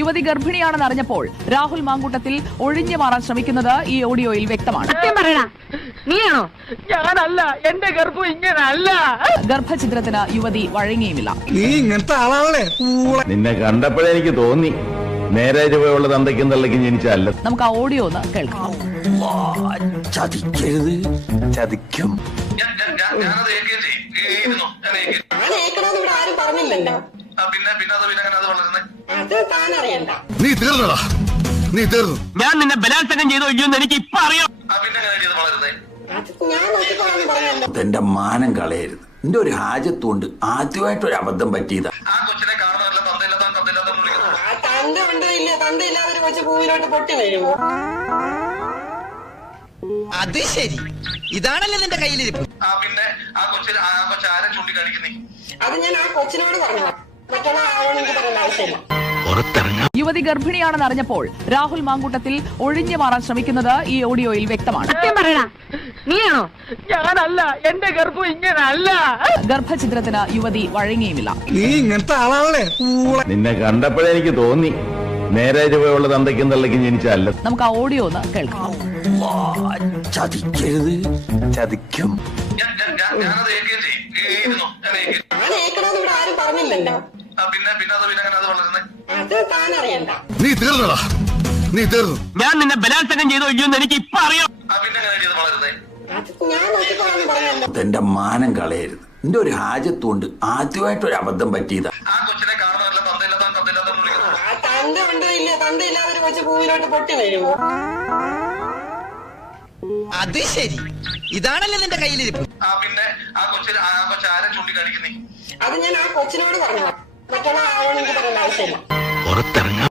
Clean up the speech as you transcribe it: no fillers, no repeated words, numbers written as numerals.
യുവതി ഗർഭിണിയാണെന്ന് അറിഞ്ഞപ്പോൾ രാഹുൽ മാങ്കൂട്ടത്തിൽ ഒഴിഞ്ഞു മാറാൻ ശ്രമിക്കുന്നത് ഈ ഓഡിയോയിൽ വ്യക്തമാണ്. നീയാണോ? ഞാനല്ല, എന്റെ ഗർഭം ഇങ്ങനല്ല. ഗർഭഛിദ്രത്തിന് യുവതി വഴങ്ങിയുമില്ല. നീ ഇങ്ങനത്തെ ആളാണല്ലേ? നിന്നെ കണ്ടപ്പോഴേ എനിക്ക് തോന്നി നേരെ ചുവയുള്ള തന്തയ്ക്കും തള്ളയ്ക്കും ജനിച്ചല്ല. നമുക്ക് ആ ഓഡിയോ ഒന്ന് കേൾക്കാം. ചതിക്കരുത്, ചതിക്കും. നീ തീർന്നടാ, നീ തീർന്നു. ഞാൻ നിന്നെ ബലാത്സംഗം ചെയ്തോ ഇല്ലെന്ന് എനിക്ക് ഇപ്പൊ അറിയാം. എന്റെ മാനം കളയരുത്. എന്റെ ഒരു ഹാജത്തുകൊണ്ട് ആദ്യമായിട്ടൊരു അബദ്ധം പറ്റിയതാ. അത് ശരി, ഇതാണല്ലോ നിന്റെ കയ്യിലിരിപ്പ്. അത് ഞാൻ ആ കൊച്ചിനോട് പറഞ്ഞു. മറ്റുള്ള ആളോട് എനിക്ക് പറയേണ്ട ആവശ്യമില്ല. യുവതി ഗർഭിണിയാണെന്ന് അറിഞ്ഞപ്പോൾ രാഹുൽ മാങ്കൂട്ടത്തിൽ ഒഴിഞ്ഞു മാറാൻ ശ്രമിക്കുന്നത് ഈ ഓഡിയോയിൽ വ്യക്തമാണ്. നീയാണോ? ഞാനല്ല, എന്റെ ഗർഭം ഇങ്ങനല്ല. ഗർഭഛിദ്രത്തിന് യുവതി വഴങ്ങിയുമില്ല. നീ ഇങ്ങനത്തെ ആളാണല്ലേ? നിന്നെ കണ്ടപ്പോഴേ എനിക്ക് തോന്നി നേരെ ചുവയുള്ള തന്തയ്ക്കും തള്ളയ്ക്കും ജനിച്ചല്ല. നമുക്ക് ആ ഓഡിയോ ഒന്ന് കേൾക്കാം. ചതിക്കരുത്, ചതിക്കും. ഞാൻ ഏക്കണമെന്ന് ഇവിടെ ആരും പറഞ്ഞില്ലല്ലോ. അത് താൻ അറിയണ്ട. നീ തീർന്നടാ, നീ തീർന്നു. ഞാൻ നിന്നെ ബലാത്സംഗം ചെയ്തോ ഇല്ലെന്ന് എനിക്ക് ഇപ്പൊ അറിയാം. അത് ഞാൻ നോക്കിക്കോളാന്ന് പറഞ്ഞല്ലോ. എന്റെ മാനം കളയരുത്. എന്റെ ഒരു ഹാജത്തുകൊണ്ട് ആദ്യമായിട്ടൊരു അബദ്ധം പറ്റിയതാ. ആ തന്ത ഉണ്ടോ ഇല്ല, തന്ത ഇല്ലാതെ ഒരു കൊച്ചു ഭൂമിയിലോട്ട് പൊട്ടി വീഴുമോ? അത് ശരി, ഇതാണല്ലോ നിന്റെ കയ്യിലിരിപ്പ്. അത് ഞാൻ ആ കൊച്ചിനോട് പറഞ്ഞു. മറ്റുള്ള ആളോട് എനിക്ക് പറയേണ്ട ആവശ്യമില്ല.